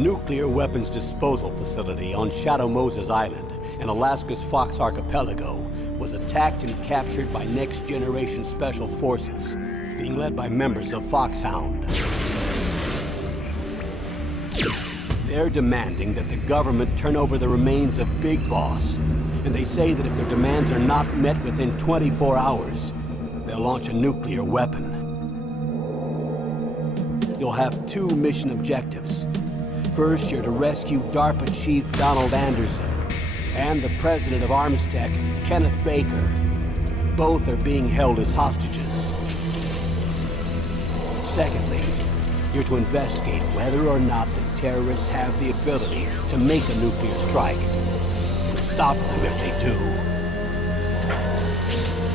nuclear weapons disposal facility on Shadow Moses Island in Alaska's Fox Archipelago was attacked and captured by next-generation special forces, being led by members of Foxhound. They're demanding that the government turn over the remains of Big Boss, and they say that if their demands are not met within 24 hours, they'll launch a nuclear weapon. You'll have two mission objectives. First, you're to rescue DARPA Chief Donald Anderson and the President of Arms Tech, Kenneth Baker. Both are being held as hostages. Secondly, you're to investigate whether or not the terrorists have the ability to make a nuclear strike and stop them if they do.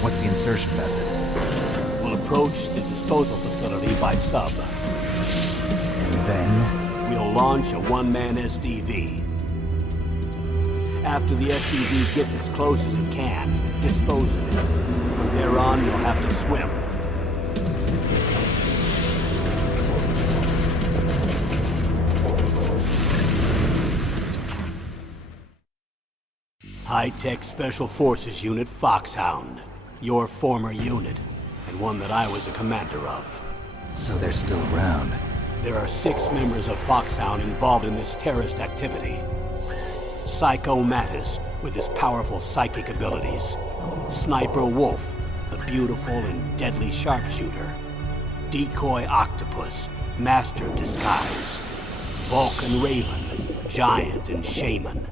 What's the insertion method? We'll approach the disposal facility by sub. And then? We'll launch a one-man SDV. After the SDV gets as close as it can, dispose of it. From there on, you'll have to swim. High-Tech Special Forces Unit Foxhound. Your former unit, and one that I was a commander of. So they're still around. There are 6 members of Foxhound involved in this terrorist activity. Psycho Mattis, with his powerful psychic abilities. Sniper Wolf, the beautiful and deadly sharpshooter. Decoy Octopus, master of disguise. Vulcan Raven, giant and shaman.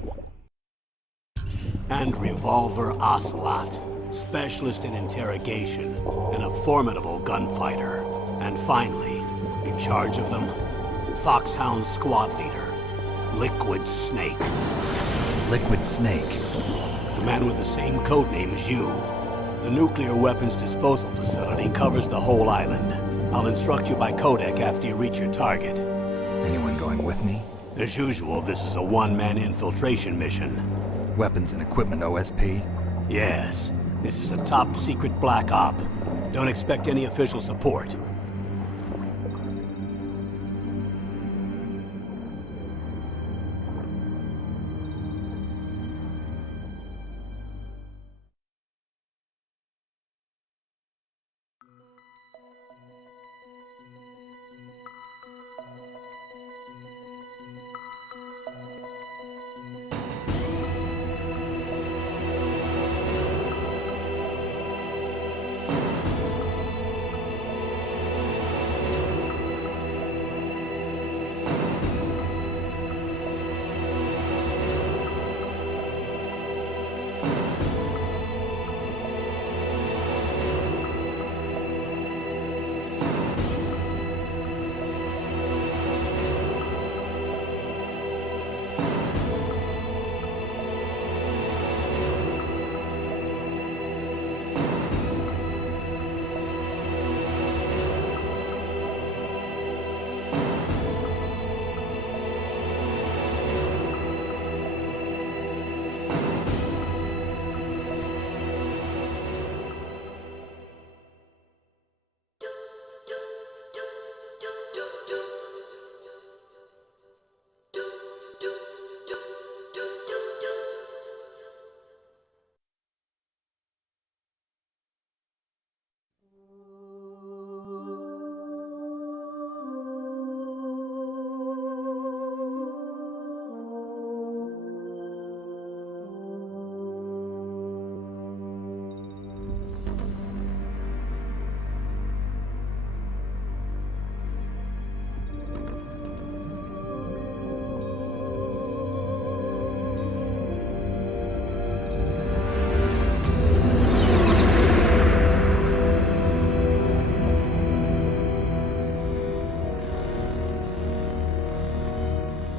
And Revolver Ocelot, specialist in interrogation and a formidable gunfighter. And finally, in charge of them, Foxhound's squad leader, Liquid Snake. Liquid Snake? The man with the same codename as you. The nuclear weapons disposal facility covers the whole island. I'll instruct you by codec after you reach your target. Anyone going with me? As usual, this is a one-man infiltration mission. Weapons and equipment OSP? Yes. This is a top-secret black op. Don't expect any official support.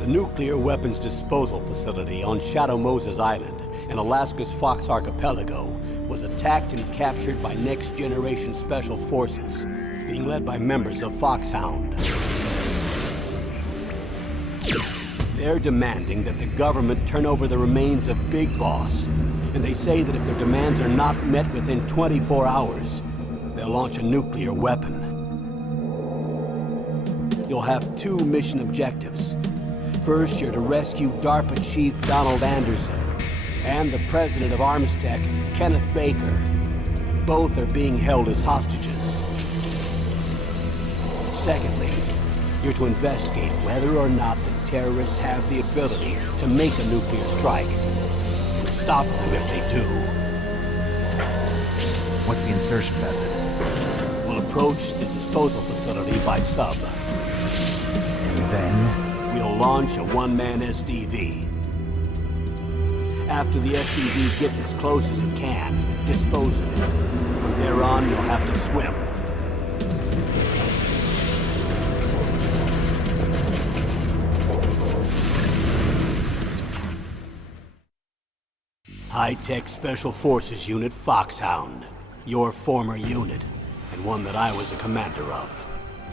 The nuclear weapons disposal facility on Shadow Moses Island in Alaska's Fox Archipelago was attacked and captured by next-generation special forces, being led by members of Foxhound. They're demanding that the government turn over the remains of Big Boss, and they say that if their demands are not met within 24 hours, they'll launch a nuclear weapon. You'll have 2 mission objectives. First, you're to rescue DARPA Chief Donald Anderson and the president of Armstech, Kenneth Baker. Both are being held as hostages. Secondly, you're to investigate whether or not the terrorists have the ability to make a nuclear strike, and stop them if they do. What's the insertion method? We'll approach the disposal facility by sub. And then? We'll launch a one-man SDV. After the SDV gets as close as it can, dispose of it. From there on, you'll have to swim. High-Tech Special Forces Unit Foxhound. Your former unit, and one that I was a commander of.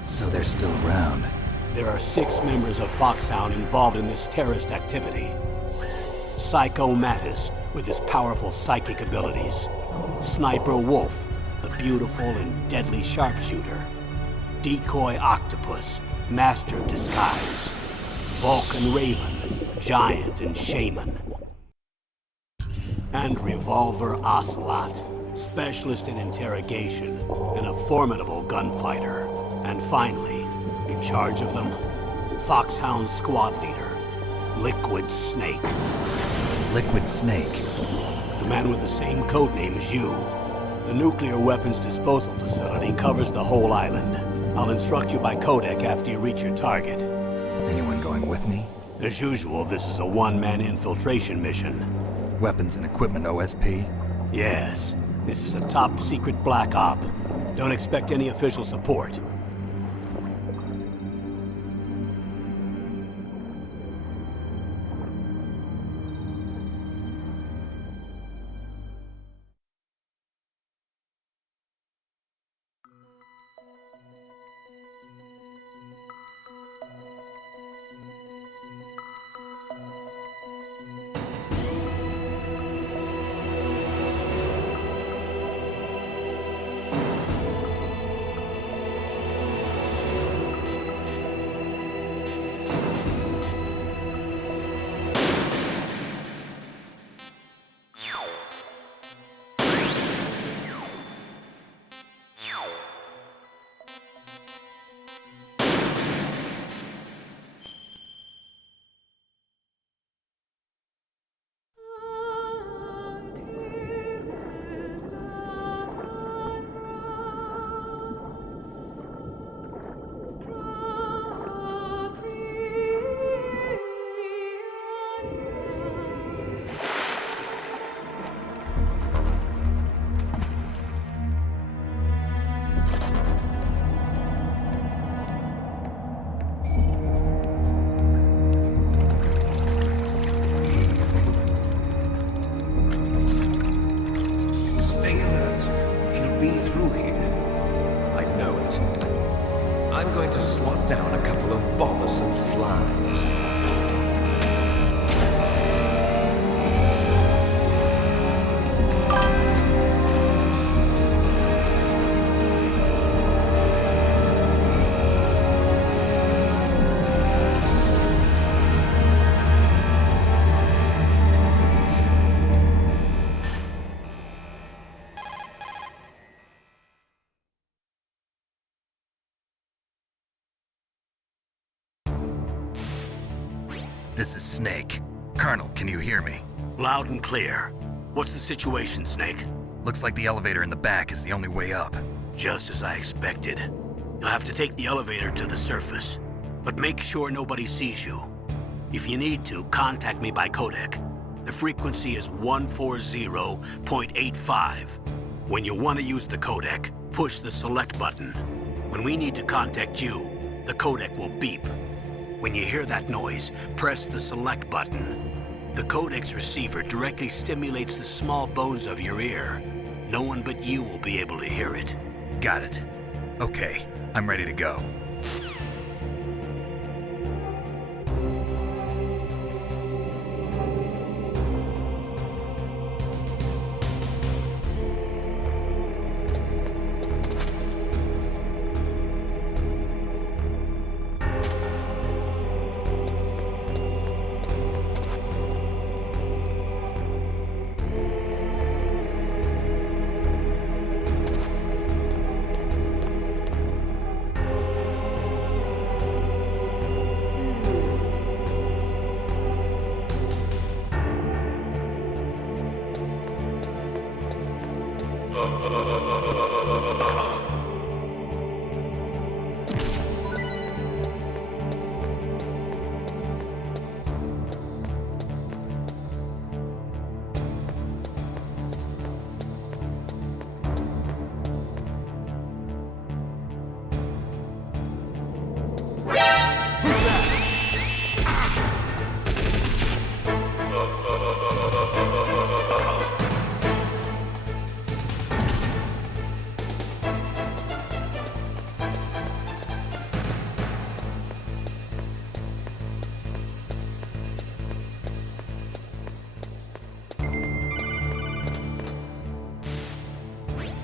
So they're still around. There are 6 members of Foxhound involved in this terrorist activity. Psycho Mattis, with his powerful psychic abilities. Sniper Wolf, the beautiful and deadly sharpshooter. Decoy Octopus, master of disguise. Vulcan Raven, giant and shaman. And Revolver Ocelot, specialist in interrogation and a formidable gunfighter. And finally, in charge of them, Foxhound's squad leader, Liquid Snake. Liquid Snake? The man with the same codename as you. The nuclear weapons disposal facility covers the whole island. I'll instruct you by codec after you reach your target. Anyone going with me? As usual, this is a one-man infiltration mission. Weapons and equipment OSP? Yes, this is a top-secret black op. Don't expect any official support. I'm going to swat down a couple of bothersome flies. This is Snake. Colonel, can you hear me? Loud and clear. What's the situation, Snake? Looks like the elevator in the back is the only way up. Just as I expected. You'll have to take the elevator to the surface. But make sure nobody sees you. If you need to, contact me by codec. The frequency is 140.85. When you want to use the codec, push the select button. When we need to contact you, the codec will beep. When you hear that noise, press the select button. The codec's receiver directly stimulates the small bones of your ear. No one but you will be able to hear it. Got it. Okay, I'm ready to go.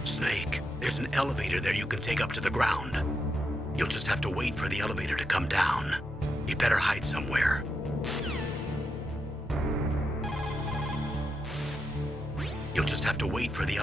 Snake, there's an elevator there you can take up to the ground. You'll just have to wait for the elevator to come down. You better hide somewhere. You'll just have to wait for the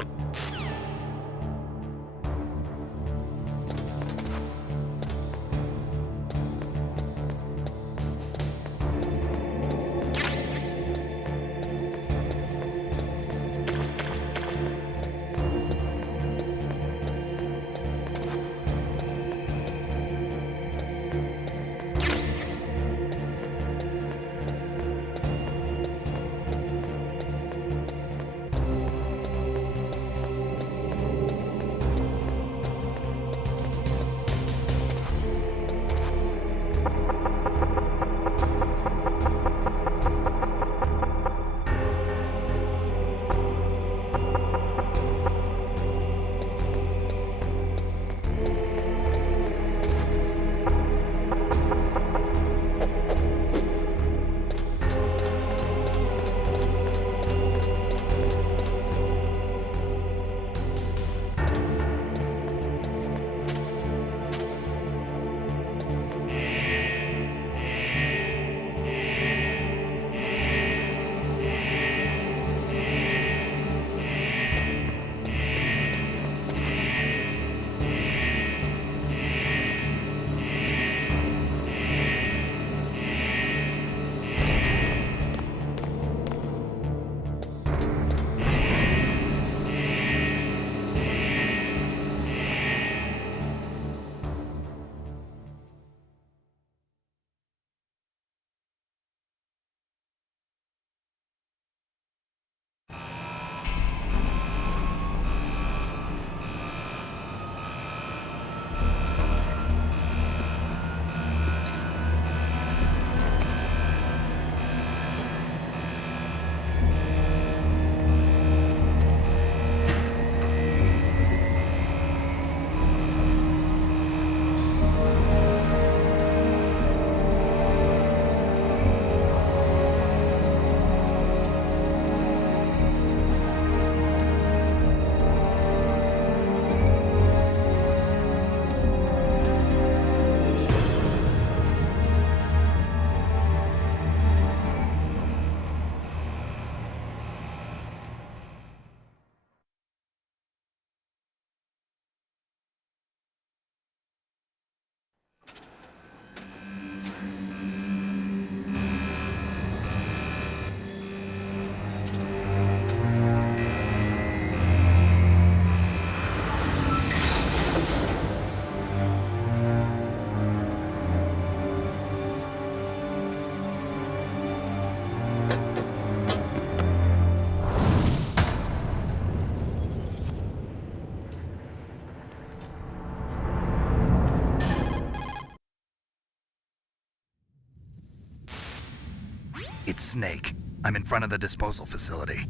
It's Snake. I'm in front of the disposal facility.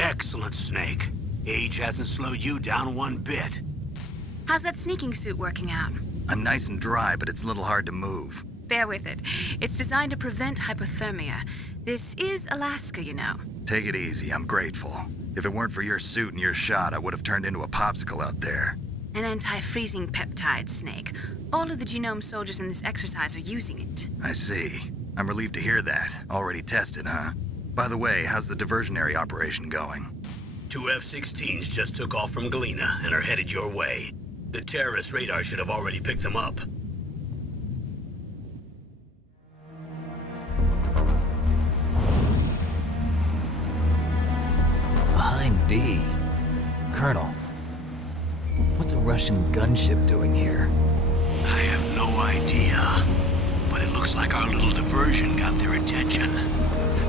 Excellent, Snake. Age hasn't slowed you down one bit. How's that sneaking suit working out? I'm nice and dry, but it's a little hard to move. Bear with it. It's designed to prevent hypothermia. This is Alaska, you know. Take it easy, I'm grateful. If it weren't for your suit and your shot, I would have turned into a popsicle out there. An anti-freezing peptide, Snake. All of the genome soldiers in this exercise are using it. I see. I'm relieved to hear that. Already tested, huh? By the way, how's the diversionary operation going? 2 F-16s just took off from Galena and are headed your way. The terrorist radar should have already picked them up. Behind D. Colonel, what's a Russian gunship doing here? I have no idea. But it looks like our little diversion got their attention.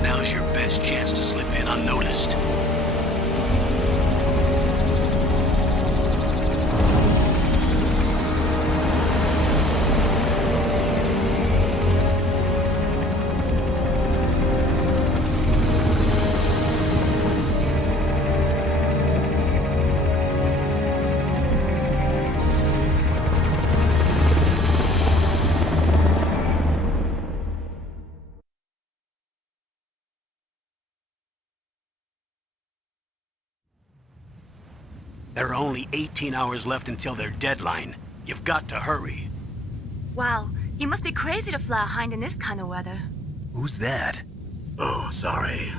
Now's your best chance to slip in unnoticed. There are only 18 hours left until their deadline. You've got to hurry. Wow, you must be crazy to fly a hind in this kind of weather. Who's that? Oh, sorry.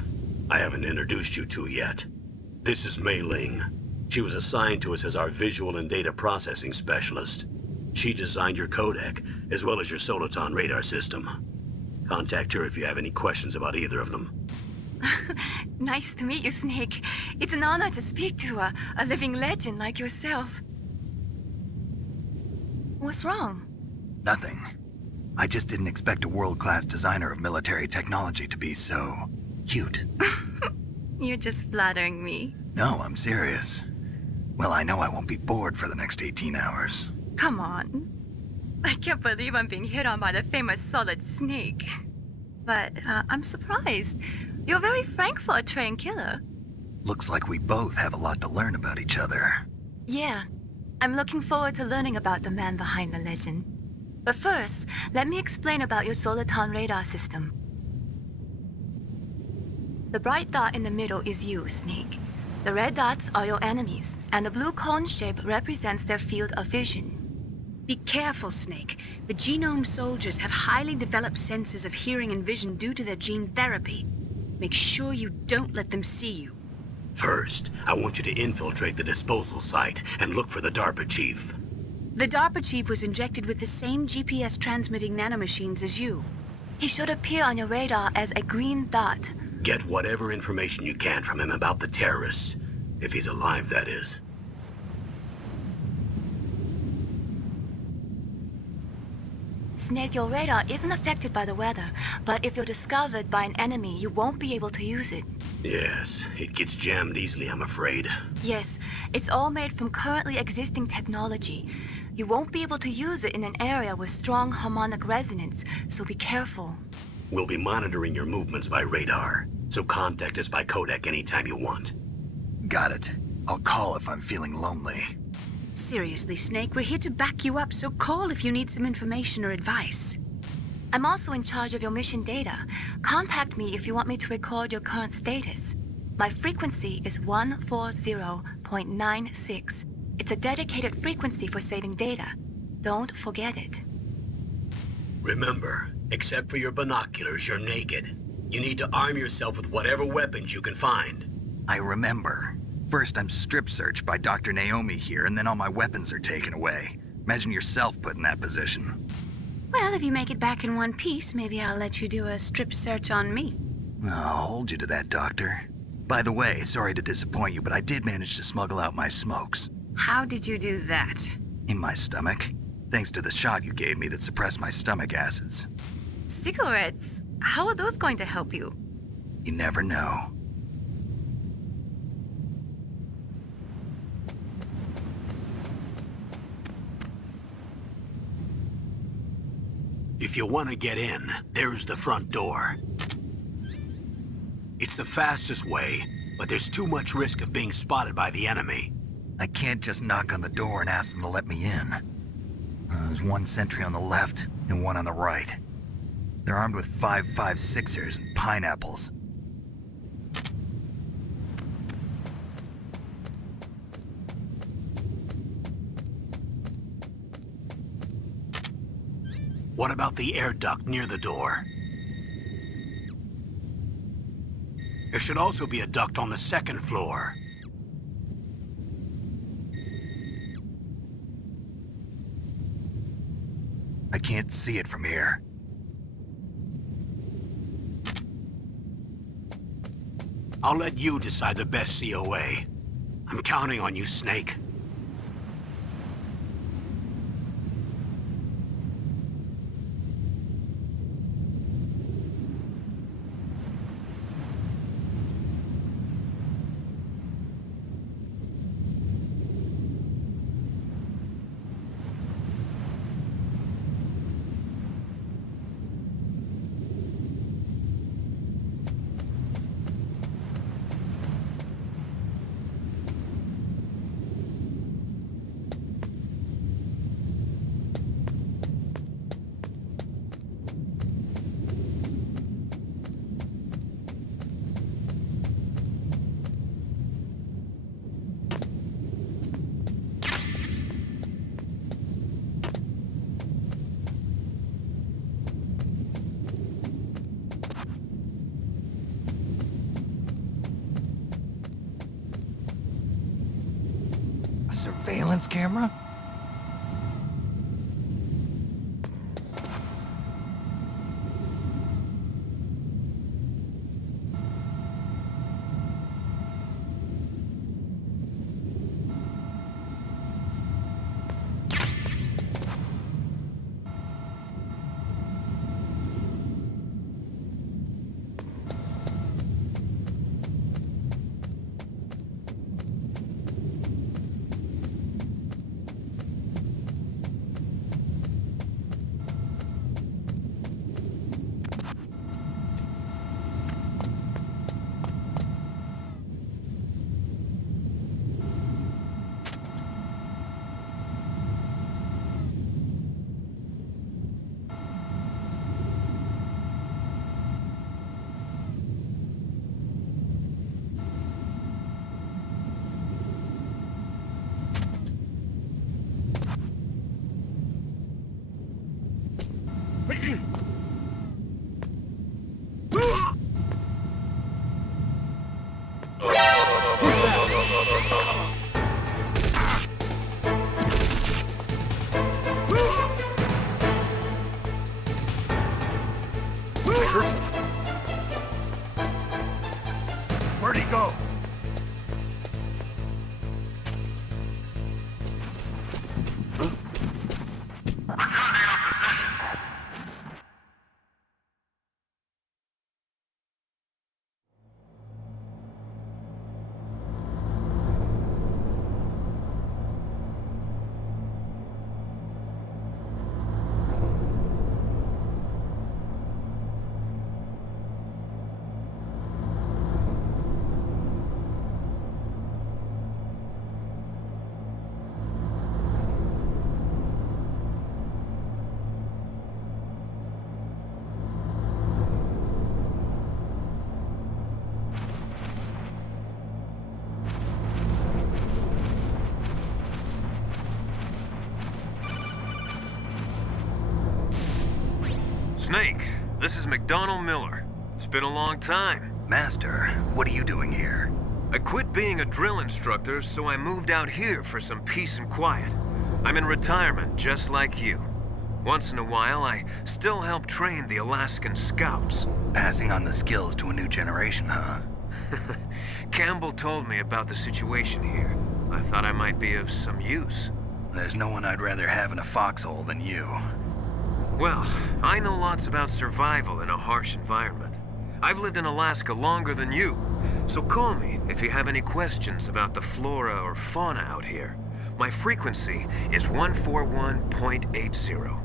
I haven't introduced you to yet. This is Mei Ling. She was assigned to us as our visual and data processing specialist. She designed your codec, as well as your Soliton radar system. Contact her if you have any questions about either of them. Nice to meet you, Snake. It's an honor to speak to a living legend like yourself. What's wrong? Nothing. I just didn't expect a world-class designer of military technology to be so cute. You're just flattering me. No, I'm serious. Well, I know I won't be bored for the next 18 hours. Come on. I can't believe I'm being hit on by the famous Solid Snake. But I'm surprised. You're very frank for a trained killer. Looks like we both have a lot to learn about each other. Yeah. I'm looking forward to learning about the man behind the legend. But first, let me explain about your Soliton radar system. The bright dot in the middle is you, Snake. The red dots are your enemies, and the blue cone shape represents their field of vision. Be careful, Snake. The genome soldiers have highly developed senses of hearing and vision due to their gene therapy. Make sure you don't let them see you. First, I want you to infiltrate the disposal site and look for the DARPA chief. The DARPA chief was injected with the same GPS transmitting nanomachines as you. He should appear on your radar as a green dot. Get whatever information you can from him about the terrorists. If he's alive, that is. Snake, your radar isn't affected by the weather, but if you're discovered by an enemy, you won't be able to use it. Yes, it gets jammed easily, I'm afraid. Yes, it's all made from currently existing technology. You won't be able to use it in an area with strong harmonic resonance, so be careful. We'll be monitoring your movements by radar, so contact us by codec anytime you want. Got it. I'll call if I'm feeling lonely. Seriously, Snake, we're here to back you up, so call if you need some information or advice. I'm also in charge of your mission data. Contact me if you want me to record your current status. My frequency is 140.96. It's a dedicated frequency for saving data. Don't forget it. Remember, except for your binoculars, you're naked. You need to arm yourself with whatever weapons you can find. I remember. First, I'm strip searched by Dr. Naomi here, and then all my weapons are taken away. Imagine yourself put in that position. Well, if you make it back in one piece, maybe I'll let you do a strip search on me. I'll hold you to that, Doctor. By the way, sorry to disappoint you, but I did manage to smuggle out my smokes. How did you do that? In my stomach. Thanks to the shot you gave me that suppressed my stomach acids. Cigarettes? How are those going to help you? You never know. If you want to get in, there's the front door. It's the fastest way, but there's too much risk of being spotted by the enemy. I can't just knock on the door and ask them to let me in. There's one sentry on the left and one on the right. They're armed with 5.56ers and pineapples. What about the air duct near the door? There should also be a duct on the second floor. I can't see it from here. I'll let you decide the best COA. I'm counting on you, Snake. surveillance camera? Where'd he go? Snake, this is McDonald Miller. It's been a long time. Master, what are you doing here? I quit being a drill instructor, so I moved out here for some peace and quiet. I'm in retirement, just like you. Once in a while, I still help train the Alaskan Scouts. Passing on the skills to a new generation, huh? Campbell told me about the situation here. I thought I might be of some use. There's no one I'd rather have in a foxhole than you. Well, I know lots about survival in a harsh environment. I've lived in Alaska longer than you, so call me if you have any questions about the flora or fauna out here. My frequency is 141.80.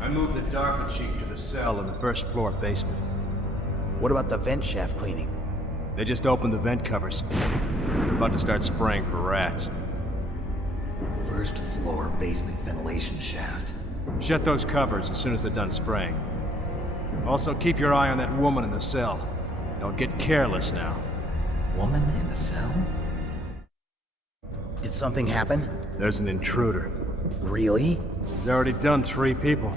I moved the Darker Chief to the cell in the first floor basement. What about the vent shaft cleaning? They just opened the vent covers. They're about to start spraying for rats. First floor basement ventilation shaft. Shut those covers as soon as they're done spraying. Also, keep your eye on that woman in the cell. Don't get careless now. Woman in the cell? Did something happen? There's an intruder. Really? He's already done 3 people.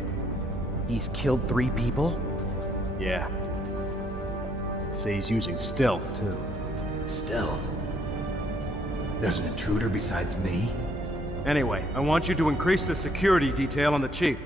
He's killed 3 people? Yeah. Say he's using stealth, too. Stealth? There's an intruder besides me? Anyway, I want you to increase the security detail on the Chief.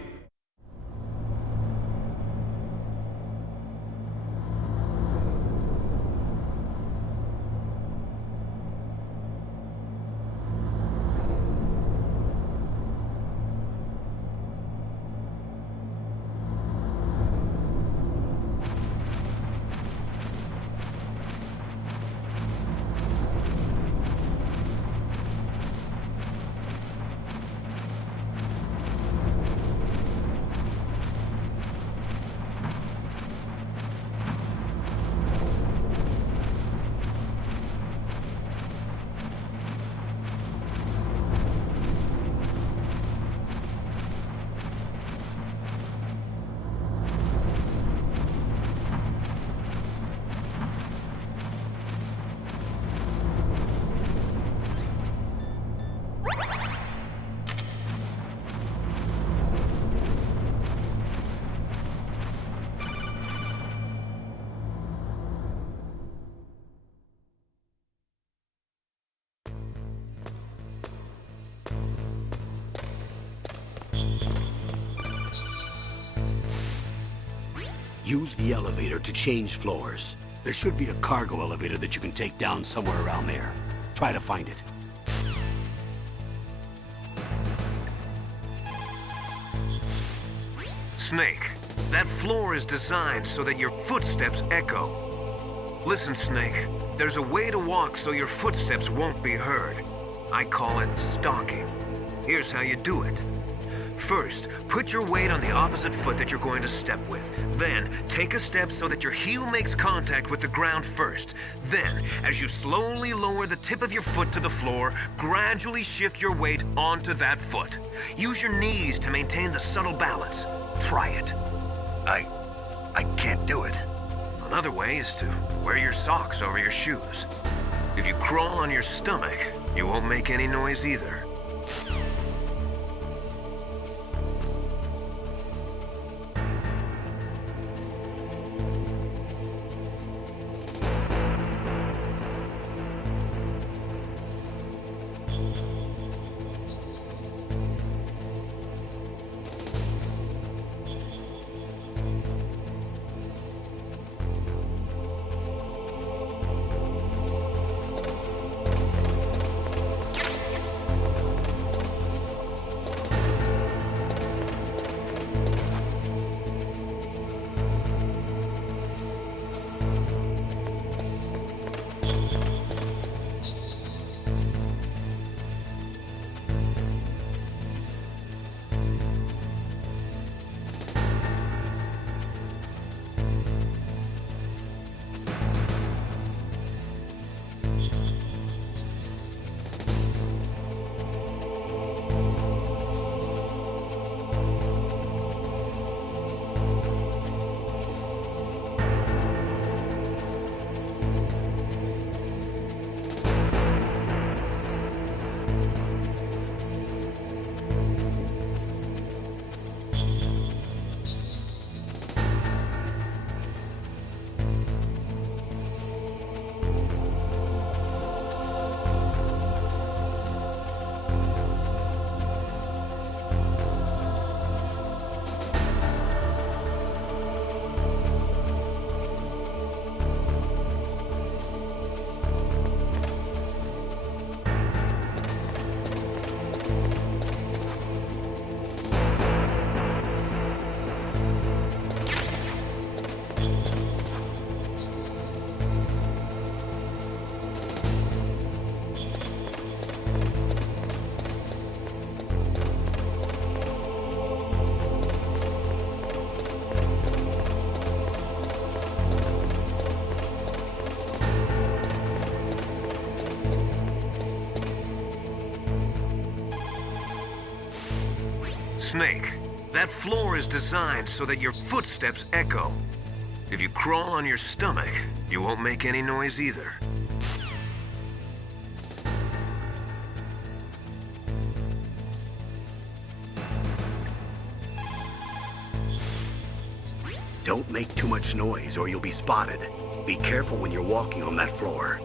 Use the elevator to change floors. There should be a cargo elevator that you can take down somewhere around there. Try to find it. Snake, that floor is designed so that your footsteps echo. Listen, Snake, there's a way to walk so your footsteps won't be heard. I call it stalking. Here's how you do it. First, put your weight on the opposite foot that you're going to step with. Then, take a step so that your heel makes contact with the ground first. Then, as you slowly lower the tip of your foot to the floor, gradually shift your weight onto that foot. Use your knees to maintain the subtle balance. Try it. I can't do it. Another way is to wear your socks over your shoes. If you crawl on your stomach, you won't make any noise either. Snake, that floor is designed so that your footsteps echo. If you crawl on your stomach, you won't make any noise either. Don't make too much noise or you'll be spotted. Be careful when you're walking on that floor.